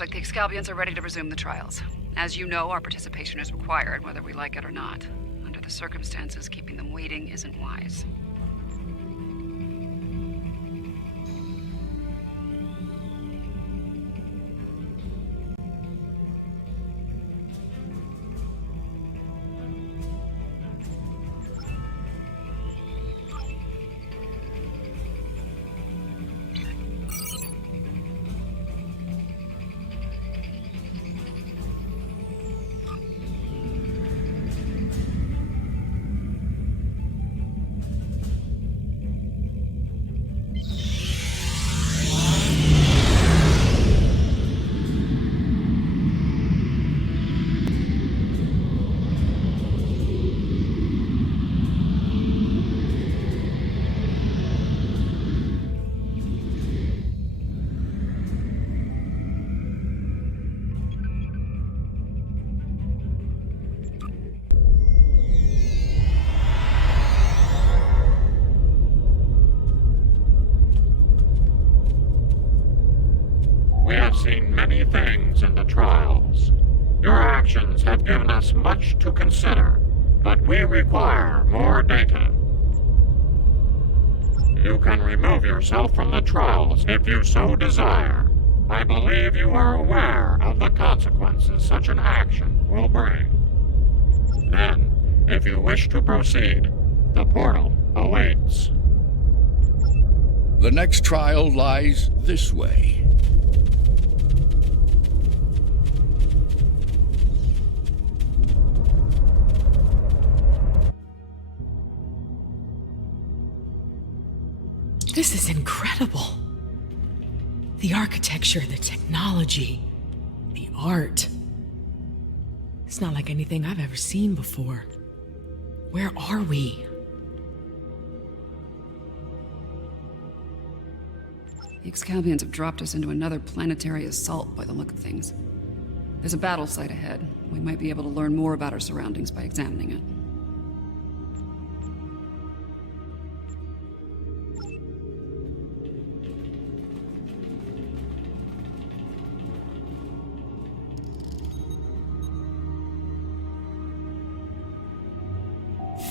Looks like the Excalbians are ready to resume the trials. As you know, our participation is required, whether we like it or not. Under the circumstances, keeping them waiting isn't wise. We have seen many things in the trials. Your actions have given us much to consider, but we require more data. You can remove yourself from the trials if you so desire. I believe you are aware of the consequences such an action will bring. Then, if you wish to proceed, the portal awaits. The next trial lies this way. This is incredible. The architecture, the technology, the art. It's not like anything I've ever seen before. Where are we? The Excalbians have dropped us into another planetary assault by the look of things. There's a battle site ahead. We might be able to learn more about our surroundings by examining it.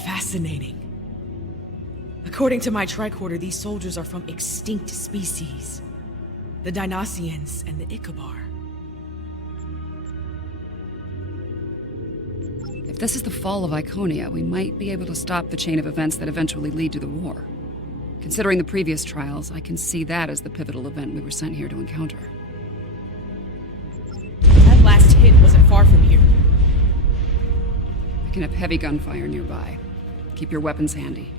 Fascinating. According to my tricorder, these soldiers are from extinct species. The Dinoceans and the Ikabar. If this is the fall of Iconia, we might be able to stop the chain of events that eventually lead to the war. Considering the previous trials, I can see that as the pivotal event we were sent here to encounter. That last hit wasn't far from here. I can have heavy gunfire nearby. Keep your weapons handy.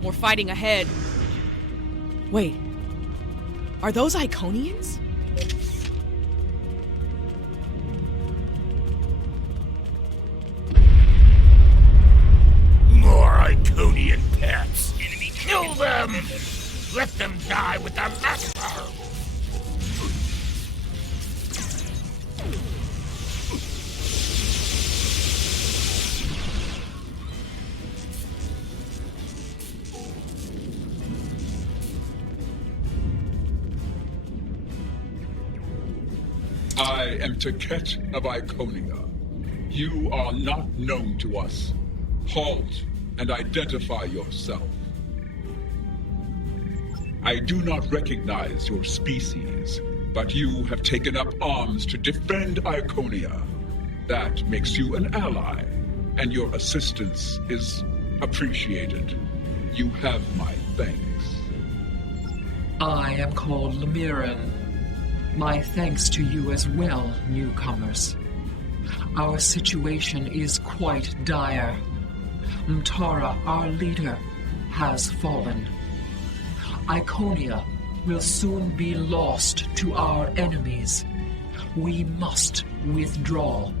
More fighting ahead. Wait. Are those Iconians? More Iconian pets. Kill them! Let them die with the massacre! I am Taket of Iconia. You are not known to us. Halt and identify yourself. I do not recognize your species, but you have taken up arms to defend Iconia. That makes you an ally, and your assistance is appreciated. You have my thanks. I am called Lemiran. My thanks to you as well, newcomers. Our situation is quite dire. Mtara, our leader, has fallen. Iconia will soon be lost to our enemies. We must withdraw.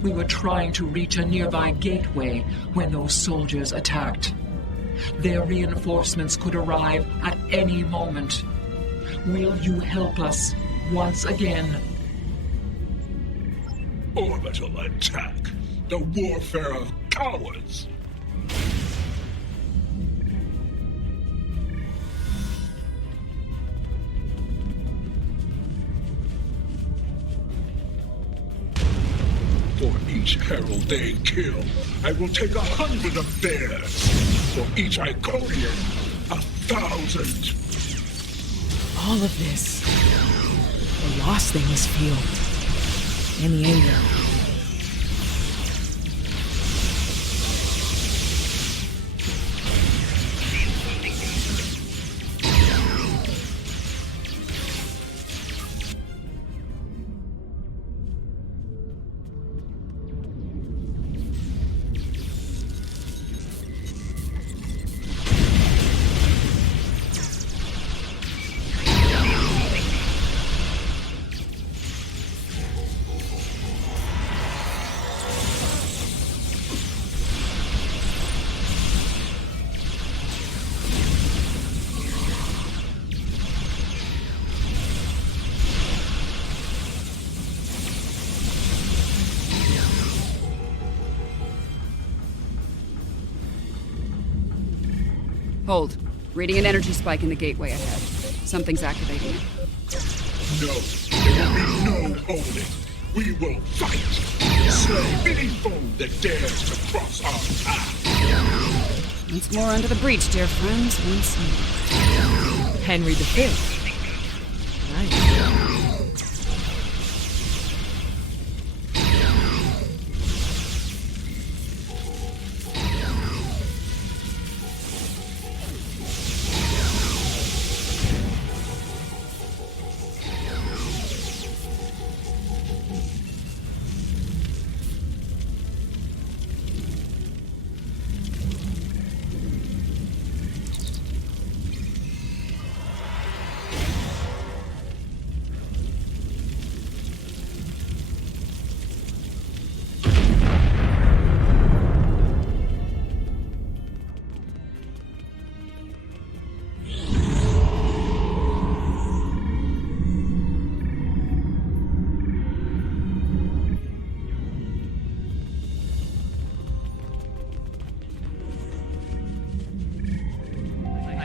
We were trying to reach a nearby gateway when those soldiers attacked. Their reinforcements could arrive at any moment. Will you help us once again? Orbital attack. The warfare of cowards. For each herald they kill, I will take 100 of theirs. For each Iconian, 1,000. All of this. The loss they must feel. And the anger. Hold. Reading an energy spike in the gateway ahead. Something's activating it. No, there will be no holding. We will fight. Slay any foe that dares to cross our path. Once more under the breach, dear friends. Once more. Henry V. Nice.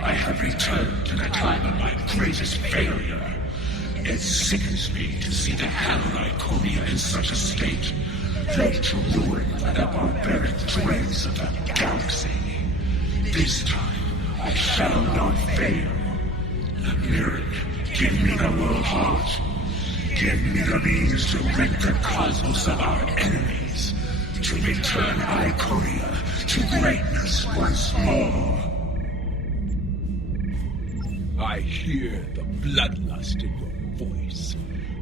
I have returned to the time of my greatest failure. It sickens me to see the hallowed Iconia in such a state, laid to ruin by the barbaric dregs of the galaxy. This time, I shall not fail. Lyric, give me the world heart. Give me the means to rid the cosmos of our enemies, to return Iconia to greatness once more. I hear the bloodlust in your voice.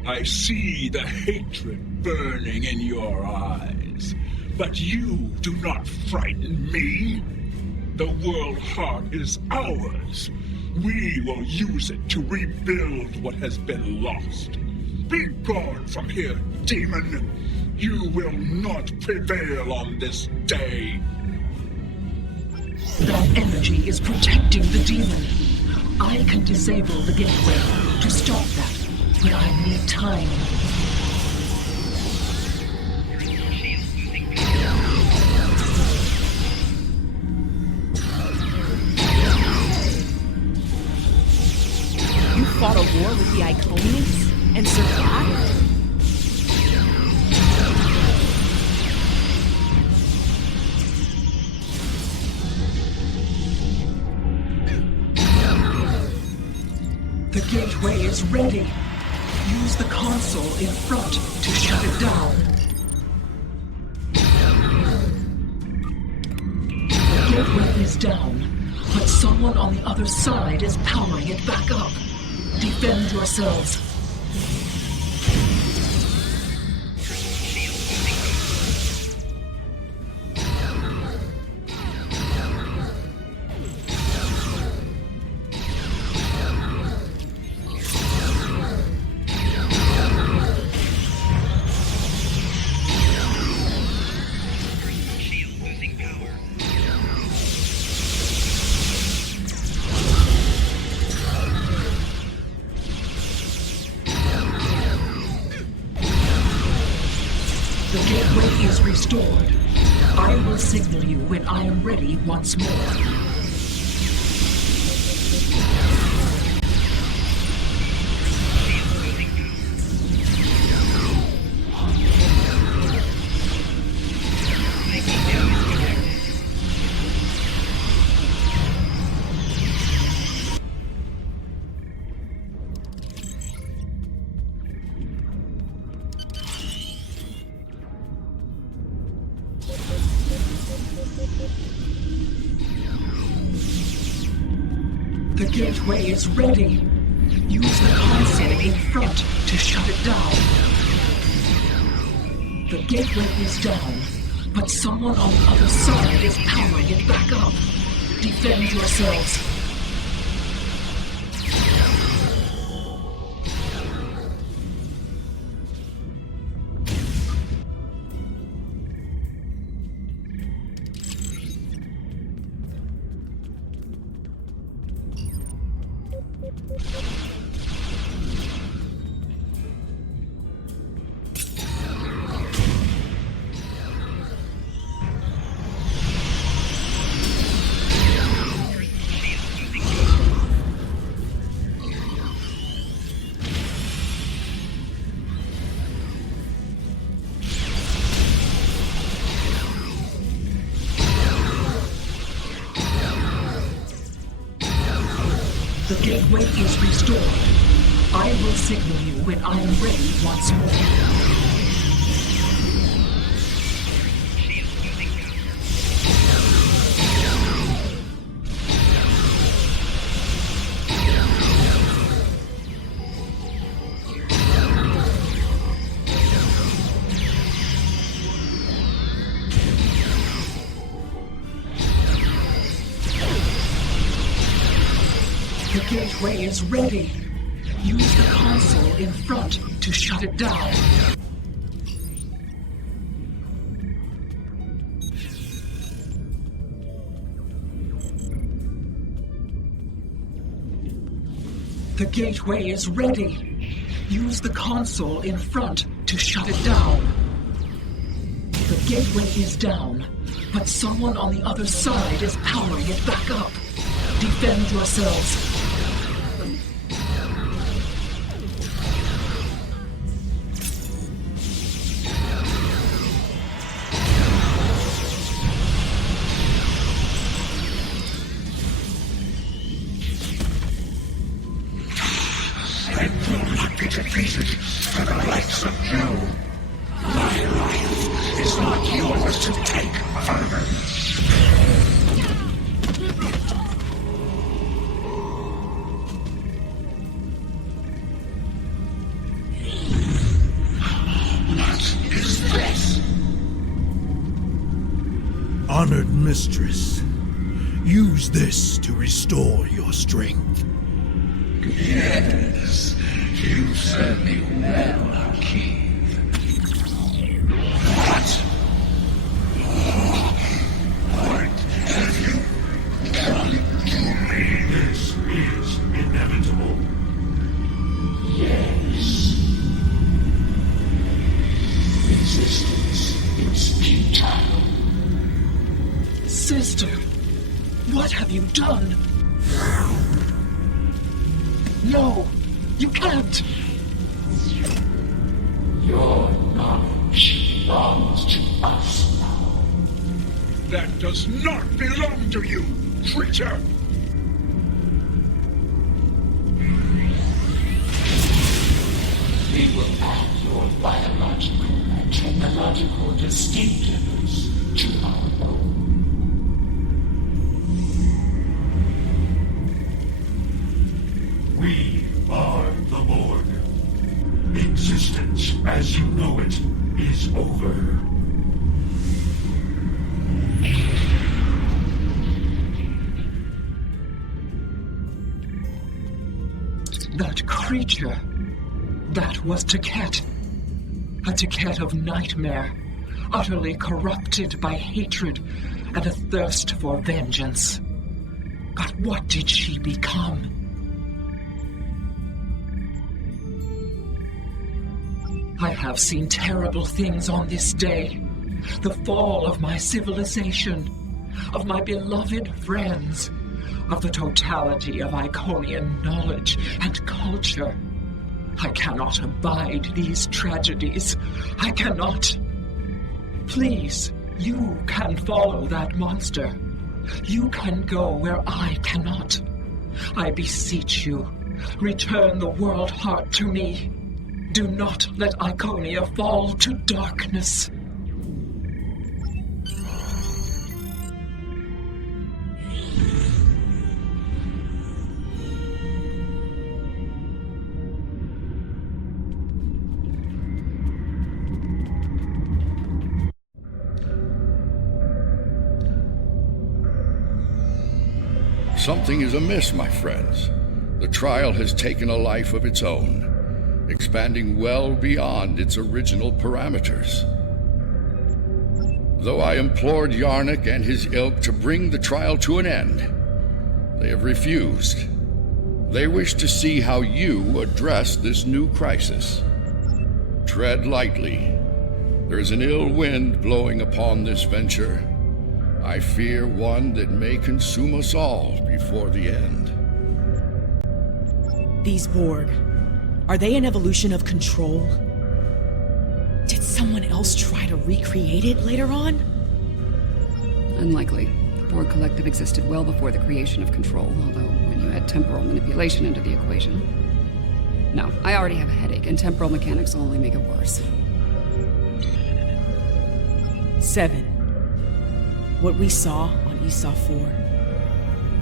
I see the hatred burning in your eyes. But you do not frighten me. The world heart is ours. We will use it to rebuild what has been lost. Be gone from here, demon. You will not prevail on this day. That energy is protecting the demon. I can disable the gateway to stop that, but I need time. You fought a war with the Iconians and survived? The gateway is ready. Use the console in front to shut it down. The gateway is down, but someone on the other side is powering it back up. Defend yourselves. The gateway is restored. I will signal you when I am ready once more. The gateway is ready. Use the console in front to shut it down. The gateway is down, but someone on the other side is powering it back up. Defend yourselves. The gateway is restored. I will signal you when I am ready once more. The gateway is ready. Use the console in front to shut it down. The gateway is ready. Use the console in front to shut it down. The gateway is down, but someone on the other side is powering it back up. Defend yourselves. I will not be defeated for the likes of you. My life is not yours to take further. What is this? Honored mistress, use this to restore your strength. Yes, you serve me well, Keith. What? What have you done to me? This is inevitable. Yes. Resistance is futile. Sister, what have you done? No, you can't. Your knowledge belongs to us now. That does not belong to you, creature! We will add your biological and technological distinctiveness to our own. We are the Lord. Existence as you know it is over. That creature. That was Taket. A Taket of nightmare, utterly corrupted by hatred and a thirst for vengeance. But what did she become? I have seen terrible things on this day. The fall of my civilization, of my beloved friends, of the totality of Iconian knowledge and culture. I cannot abide these tragedies. I cannot. Please, you can follow that monster. You can go where I cannot. I beseech you, return the world heart to me. Do not let Iconia fall to darkness. Something is amiss, my friends. The trial has taken a life of its own, expanding well beyond its original parameters. Though I implored Yarnik and his ilk to bring the trial to an end, they have refused. They wish to see how you address this new crisis. Tread lightly. There is an ill wind blowing upon this venture. I fear one that may consume us all before the end. These Borg, are they an evolution of control? Did someone else try to recreate it later on? Unlikely. The Borg Collective existed well before the creation of control, although when you add temporal manipulation into the equation... No, I already have a headache, and temporal mechanics will only make it worse. 7. What we saw on Esau 4,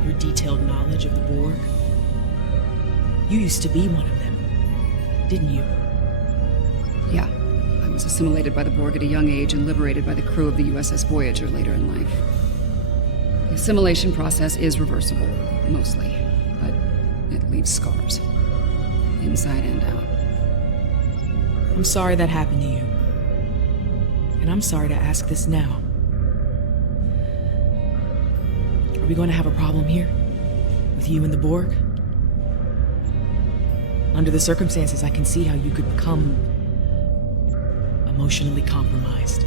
your detailed knowledge of the Borg. You used to be one of them, didn't you? Yeah. I was assimilated by the Borg at a young age and liberated by the crew of the USS Voyager later in life. The assimilation process is reversible, mostly, but it leaves scars, inside and out. I'm sorry that happened to you. And I'm sorry to ask this now. Are we going to have a problem here? With you and the Borg? Under the circumstances, I can see how you could become emotionally compromised.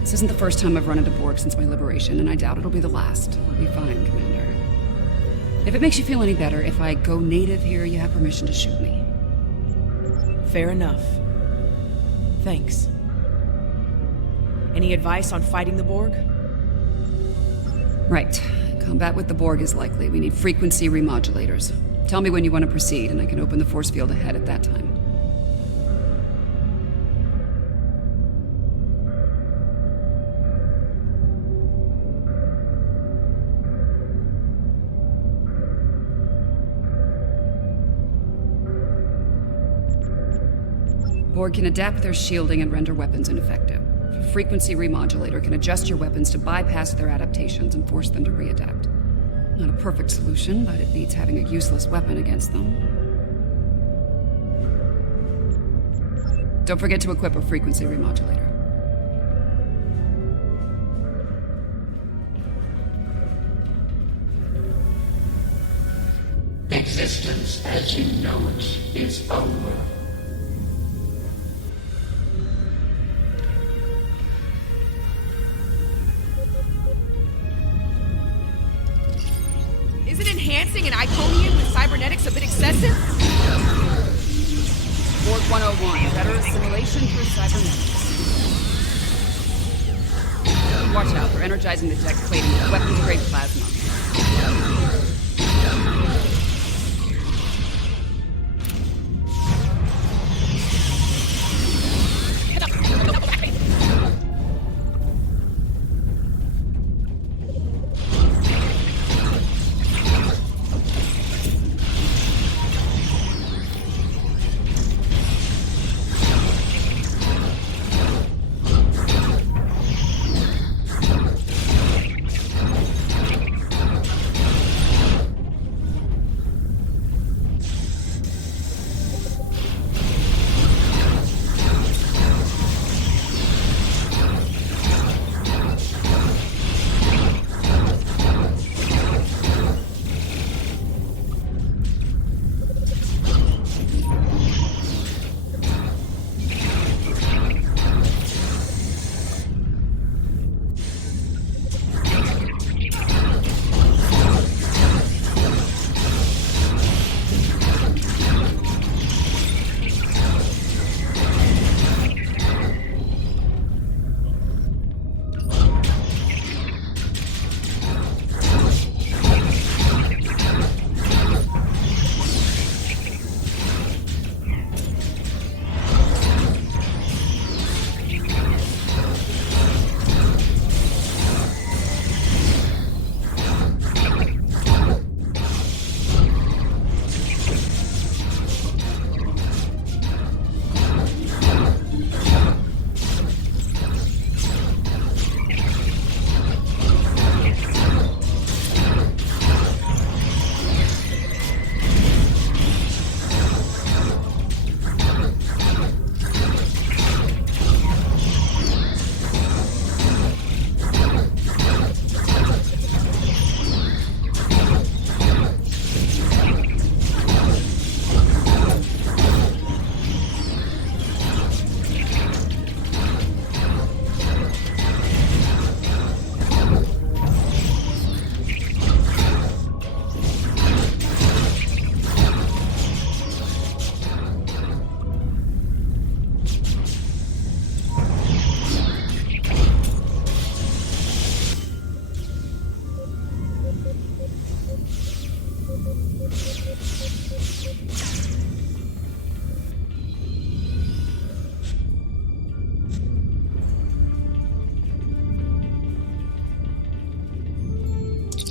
This isn't the first time I've run into Borg since my liberation, and I doubt it'll be the last. We'll be fine, Commander. If it makes you feel any better, if I go native here, you have permission to shoot me. Fair enough. Thanks. Any advice on fighting the Borg? Right. Combat with the Borg is likely. We need frequency remodulators. Tell me when you want to proceed, and I can open the force field ahead at that time. Borg can adapt their shielding and render weapons ineffective. A frequency remodulator can adjust your weapons to bypass their adaptations and force them to readapt. Not a perfect solution, but it beats having a useless weapon against them. Don't forget to equip a frequency remodulator. Existence as you know it is over. Isn't enhancing an Iconian with cybernetics a bit excessive? Borg 101, better assimilation through cybernetics. Watch out, they're energizing the deck plating with weapons-grade plasma.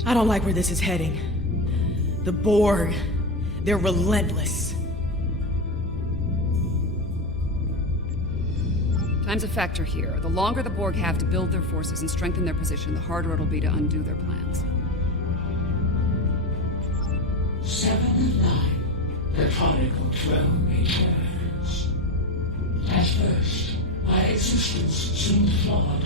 I don't like where this is heading. The Borg, they're relentless. Time's a factor here. The longer the Borg have to build their forces and strengthen their position, the harder it'll be to undo their plans. 7 of 9, the conical throne returns. At first, my existence seemed flawed,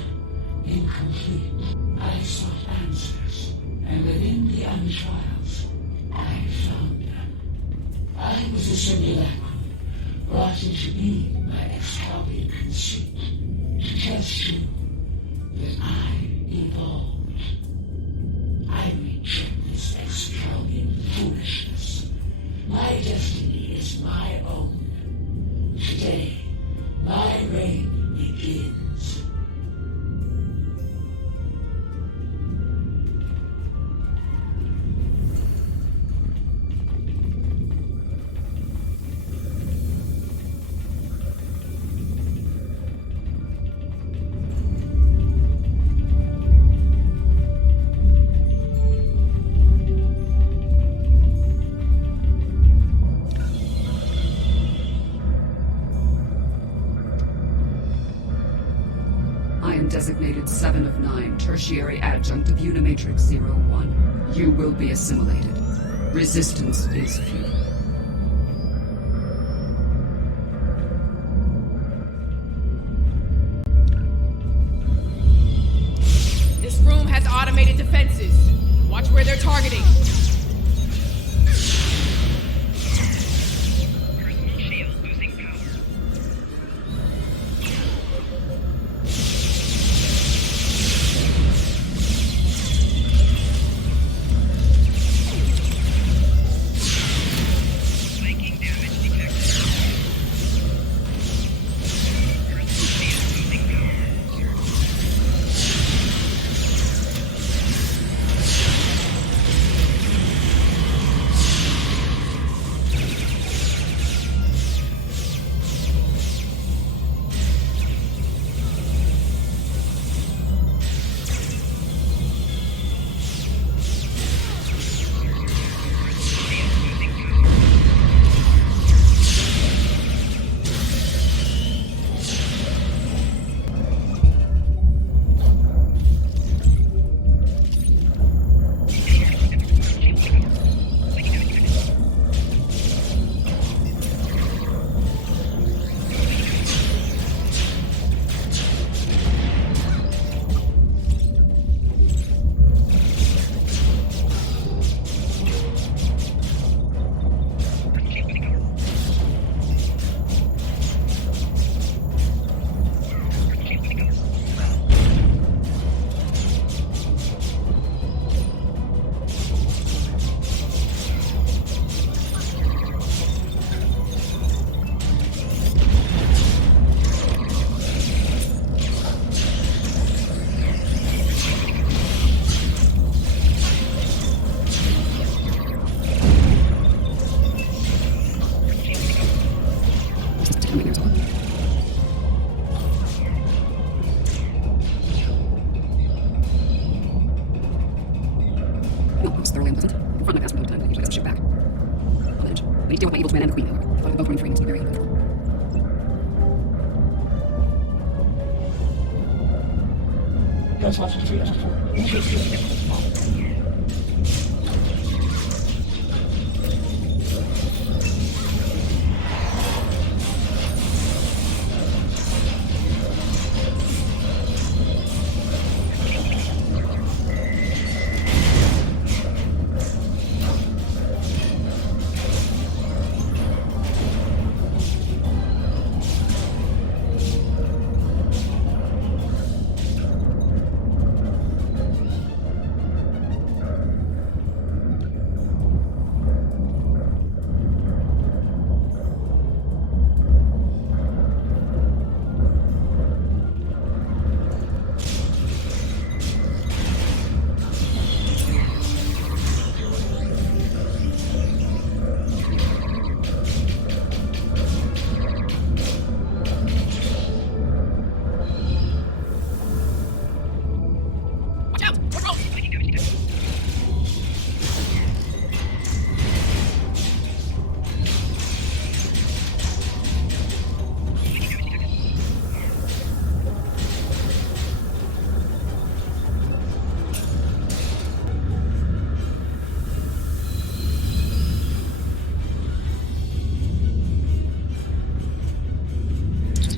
incomplete. I sought answers, and within the untrials, I found them. I was a simulacrum, brought into being by Exhalbian conceit, to test you that I evolved. I reject this Exhalbian foolishness. My destiny is my own. Today, my reign begins. Designated 7 of 9, tertiary adjunct of Unimatrix 01. You will be assimilated. Resistance is futile. This room has automated defenses. Watch where they're targeting.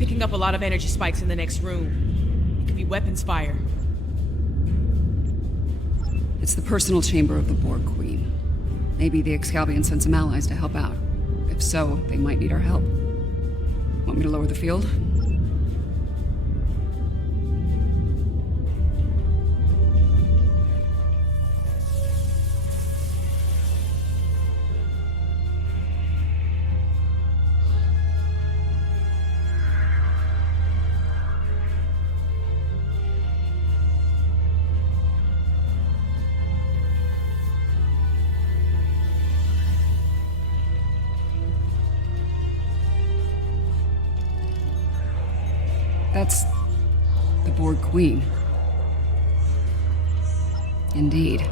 picking up a lot of energy spikes in the next room. It could be weapons fire. It's the personal chamber of the Borg Queen. Maybe the Excalbians sent some allies to help out. If so, they might need our help. Want me to lower the field? That's the Borg Queen. Indeed.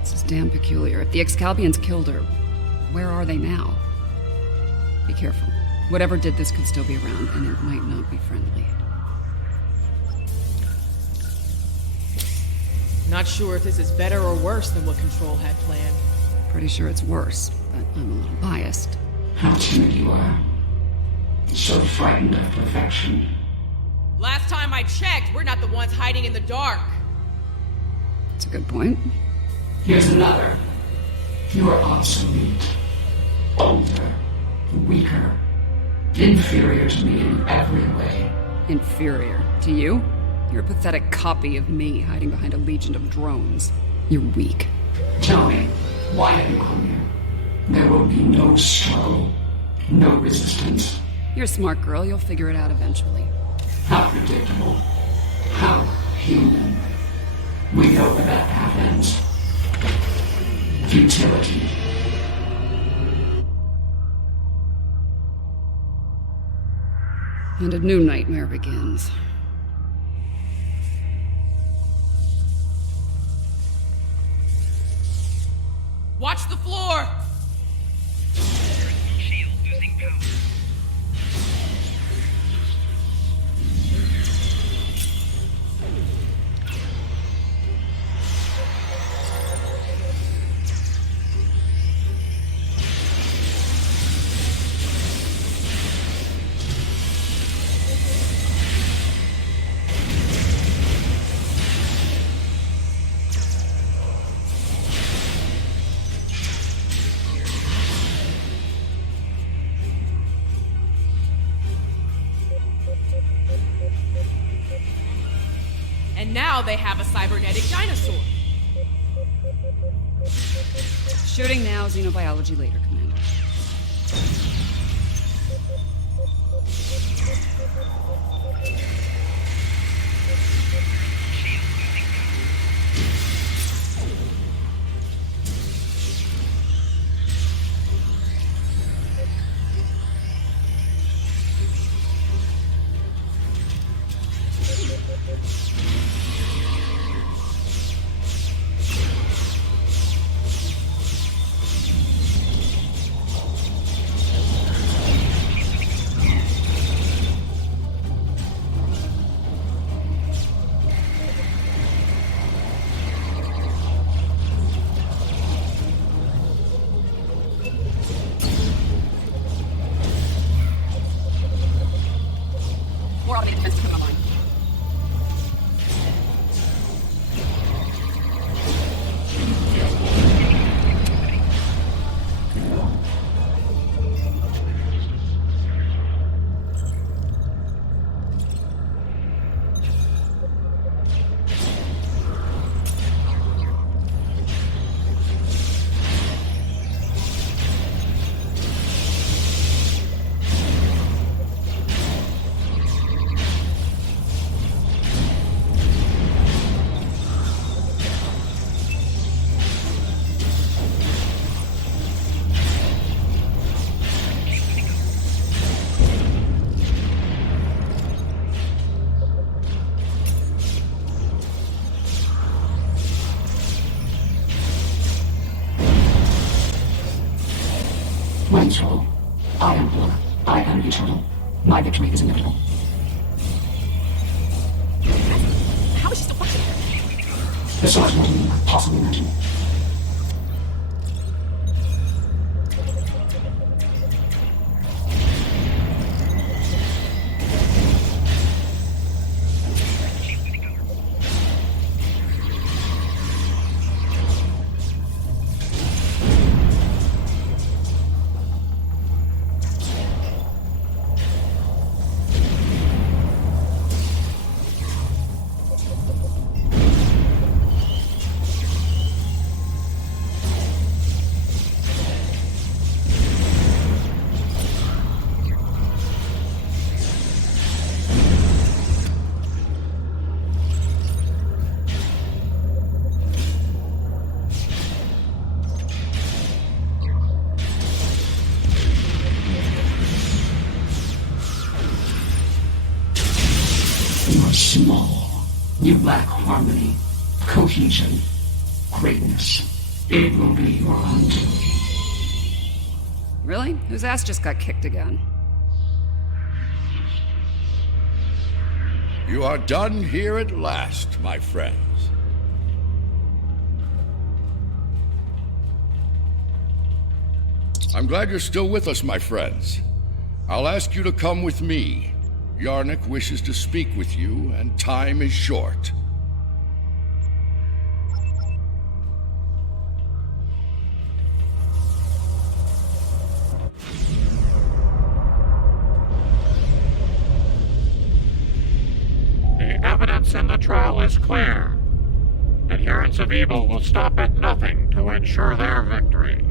This is damn peculiar. If the Excalbians killed her, where are they now? Be careful. Whatever did this could still be around, and it might not be friendly. Not sure if this is better or worse than what Control had planned. Pretty sure it's worse, but I'm a little biased. How timid you are. So frightened of perfection. Last time I checked, we're not the ones hiding in the dark. That's a good point. Here's another. You are obsolete. Older. Weaker. Inferior to me in every way. Inferior. To you? You're a pathetic copy of me hiding behind a legion of drones. You're weak. Tell me, why have you come here? There will be no struggle. No resistance. You're a smart girl. You'll figure it out eventually. How predictable. How human. We know where that path ends. Futility. And a new nightmare begins. Watch the floor! Shield losing power. And now they have a cybernetic dinosaur. Shooting now, xenobiology later, Commander. More on the defense coming online. Control. I am pure. I am eternal. My victory is inevitable. How is she still functioning? There's so much more to me, possibly imagine. You are small. You lack harmony, cohesion, greatness. It will be your undoing. Really? Whose ass just got kicked again? You are done here at last, my friends. I'm glad you're still with us, my friends. I'll ask you to come with me. Yarnik wishes to speak with you, and time is short. The evidence in the trial is clear. Adherents of evil will stop at nothing to ensure their victory.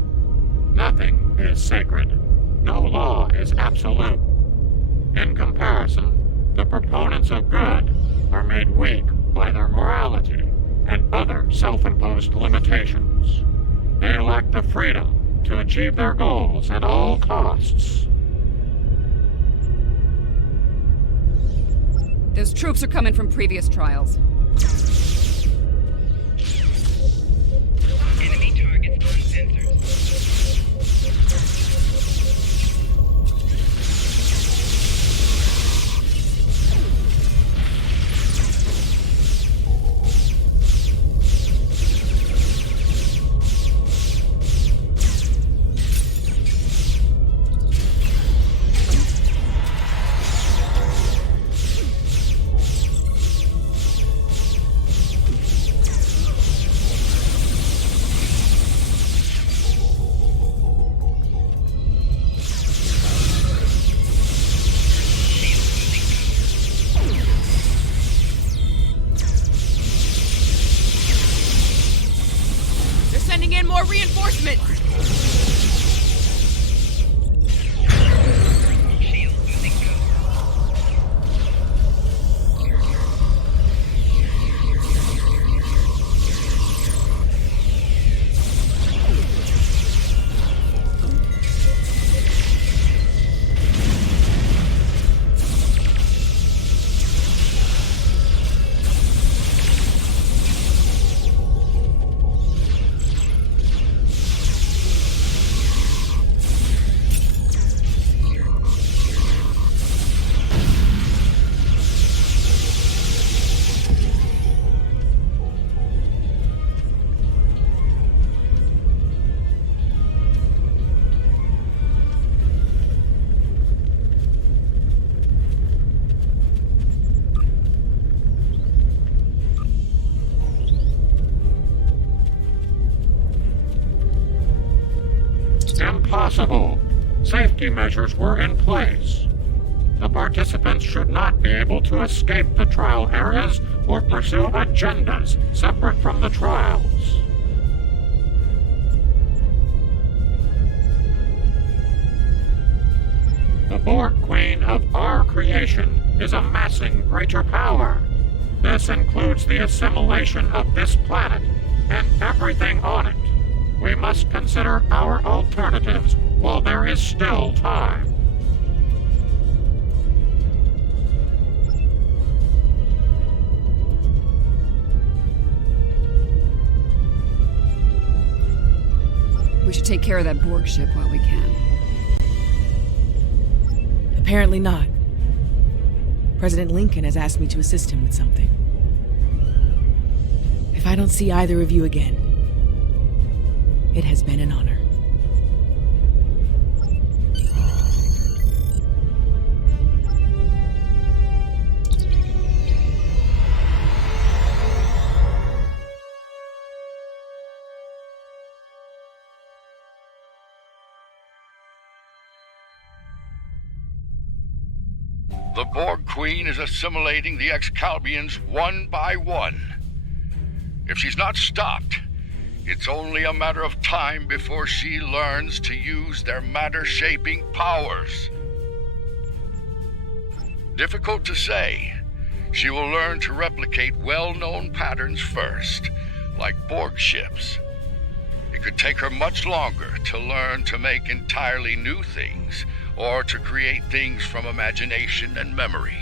Nothing is sacred. No law is absolute. In comparison, the proponents of good are made weak by their morality and other self-imposed limitations. They lack the freedom to achieve their goals at all costs. Those troops are coming from previous trials. Enemy targets on sensors. Sending in more reinforcements! Shield losing Impossible. Safety measures were in place. The participants should not be able to escape the trial areas or pursue agendas separate from the trials. The Borg Queen of our creation is amassing greater power. This includes the assimilation of this planet and everything on it. We must consider our alternatives while there is still time. We should take care of that Borg ship while we can. Apparently not. President Lincoln has asked me to assist him with something. If I don't see either of you again, it has been an honor. The Borg Queen is assimilating the Excalbians one by one. If she's not stopped, it's only a matter of time before she learns to use their matter-shaping powers. Difficult to say. She will learn to replicate well-known patterns first, like Borg ships. It could take her much longer to learn to make entirely new things, or to create things from imagination and memory.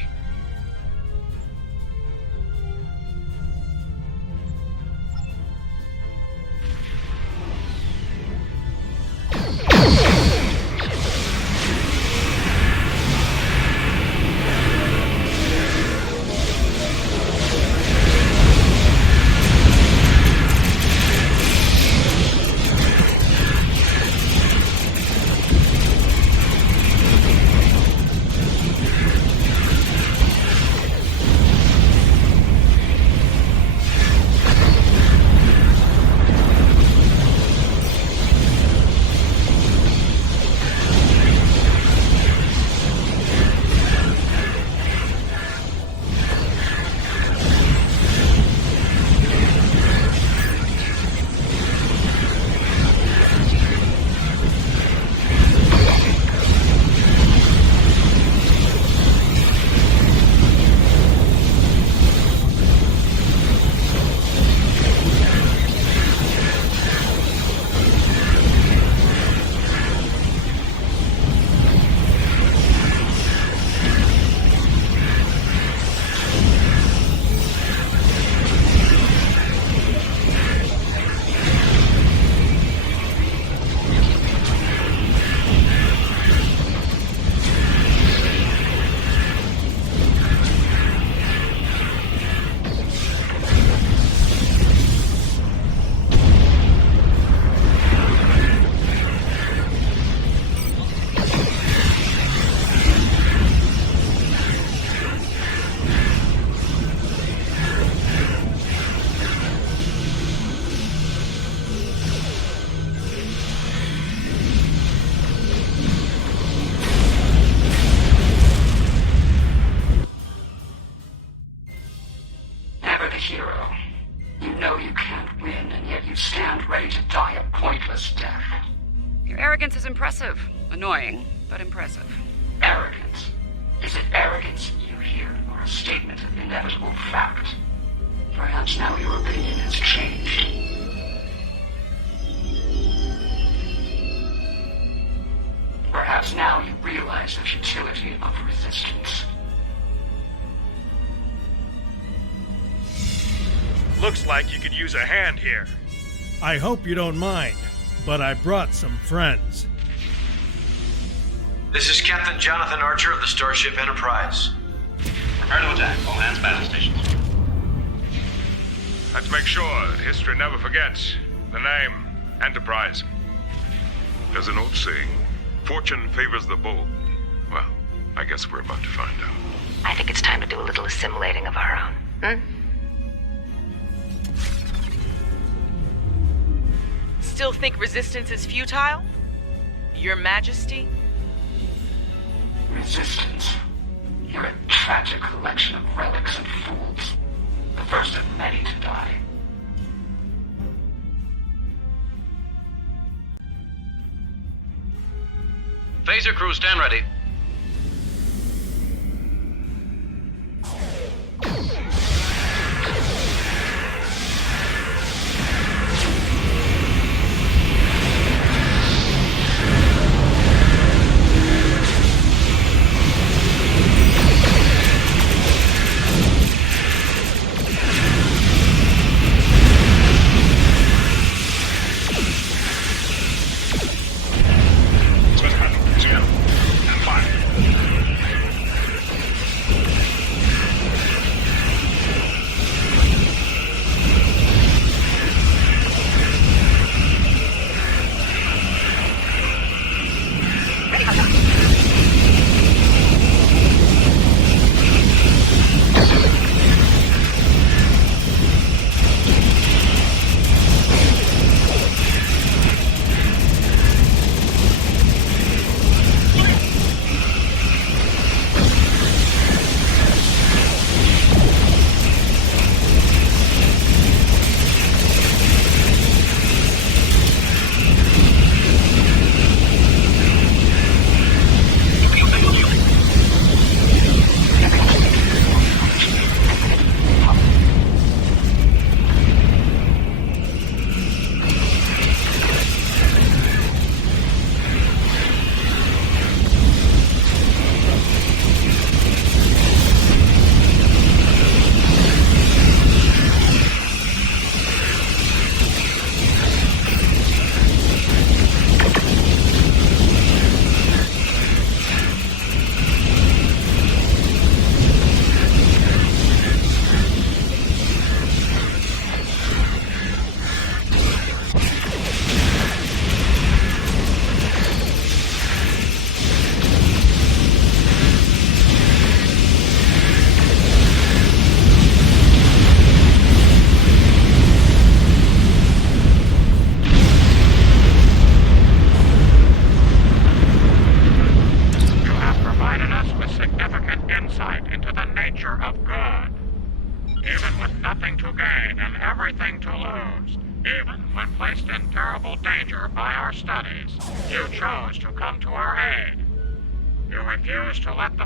stand ready to die a pointless death. Your arrogance is impressive. Annoying, but impressive. Arrogance? Is it arrogance you hear, or a statement of inevitable fact? Perhaps now your opinion has changed. Perhaps now you realize the futility of resistance. Looks like you could use a hand here. I hope you don't mind, but I brought some friends. This is Captain Jonathan Archer of the Starship Enterprise. Prepare to attack. All hands battle stations. Let's make sure that history never forgets the name Enterprise. There's an old saying, fortune favors the bold. Well, I guess we're about to find out. I think it's time to do a little assimilating of our own. Still think resistance is futile? Your Majesty? Resistance? You're a tragic collection of relics and fools. The first of many to die. Phaser crew, stand ready.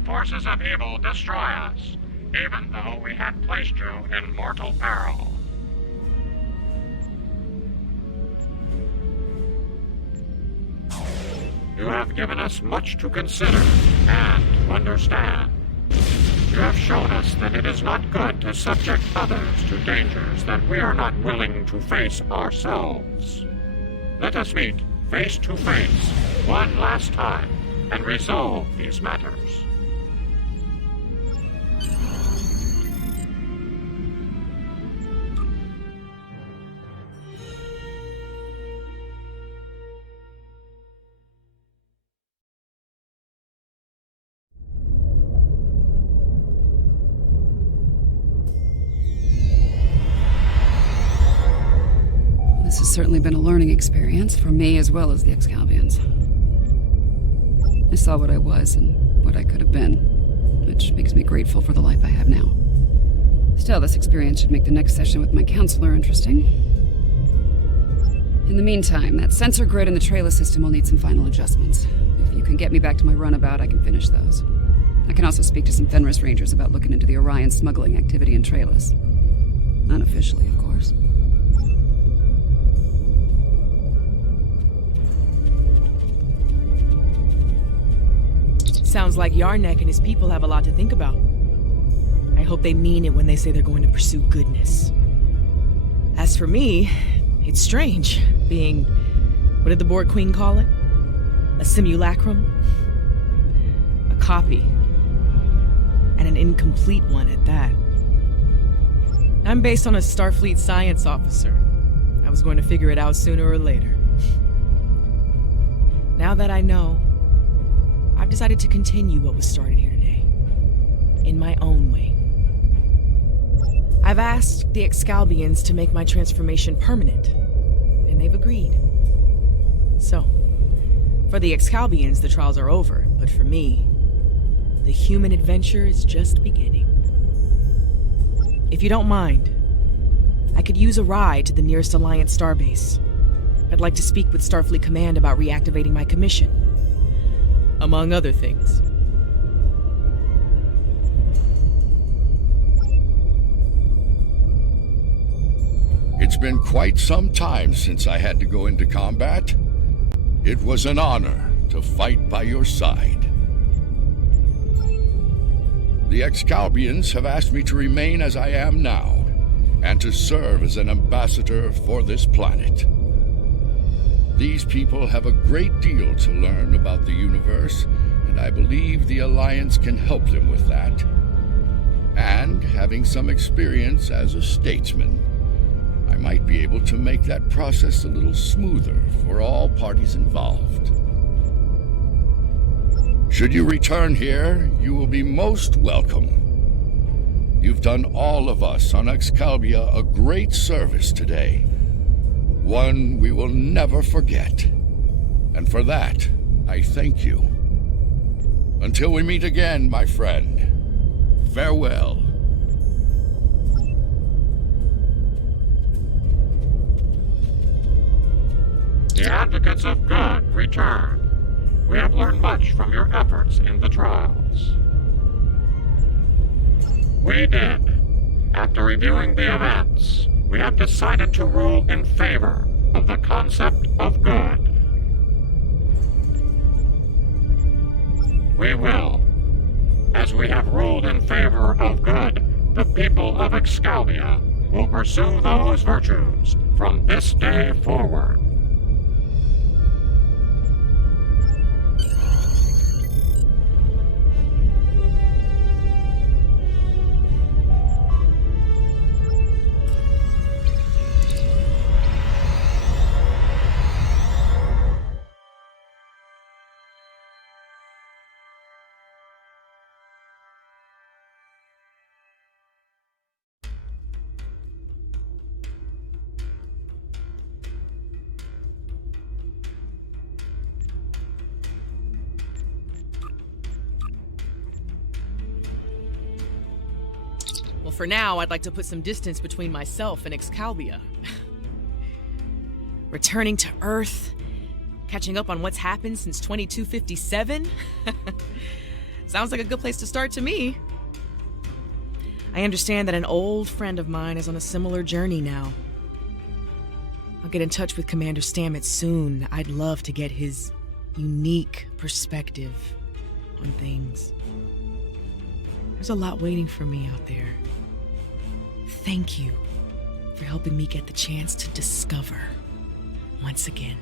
Forces of evil destroy us, even though we had placed you in mortal peril. You have given us much to consider and to understand. You have shown us that it is not good to subject others to dangers that we are not willing to face ourselves. Let us meet face to face one last time and resolve these matters. This has certainly been a learning experience for me as well as the Excalbians. I saw what I was and what I could have been, which makes me grateful for the life I have now. Still, this experience should make the next session with my counselor interesting. In the meantime, that sensor grid in the trailer system will need some final adjustments. If you can get me back to my runabout, I can finish those. I can also speak to some Fenris Rangers about looking into the Orion smuggling activity in trailers. Unofficially, of course. Sounds like Yarnek and his people have a lot to think about. I hope they mean it when they say they're going to pursue goodness. As for me, it's strange, being... what did the Borg Queen call it? A simulacrum? A copy. And an incomplete one at that. I'm based on a Starfleet science officer. I was going to figure it out sooner or later. Now that I know, I've decided to continue what was started here today. In my own way. I've asked the Excalbians to make my transformation permanent, and they've agreed. So, for the Excalbians, the trials are over, but for me, the human adventure is just beginning. If you don't mind, I could use a ride to the nearest Alliance starbase. I'd like to speak with Starfleet Command about reactivating my commission. Among other things. It's been quite some time since I had to go into combat. It was an honor to fight by your side. The Excalbians have asked me to remain as I am now, and to serve as an ambassador for this planet. These people have a great deal to learn about the universe, and I believe the Alliance can help them with that. And having some experience as a statesman, I might be able to make that process a little smoother for all parties involved. Should you return here, you will be most welcome. You've done all of us on Excalibur a great service today. One we will never forget. And for that, I thank you. Until we meet again, my friend, farewell. The advocates of good return. We have learned much from your efforts in the trials. We did. After reviewing the events, we have decided to rule in favor of the concept of good. We will. As we have ruled in favor of good, the people of Excalibur will pursue those virtues from this day forward. Well, for now, I'd like to put some distance between myself and Excalibur. Returning to Earth, catching up on what's happened since 2257? Sounds like a good place to start to me. I understand that an old friend of mine is on a similar journey now. I'll get in touch with Commander Stamets soon. I'd love to get his unique perspective on things. There's a lot waiting for me out there. Thank you for helping me get the chance to discover once again.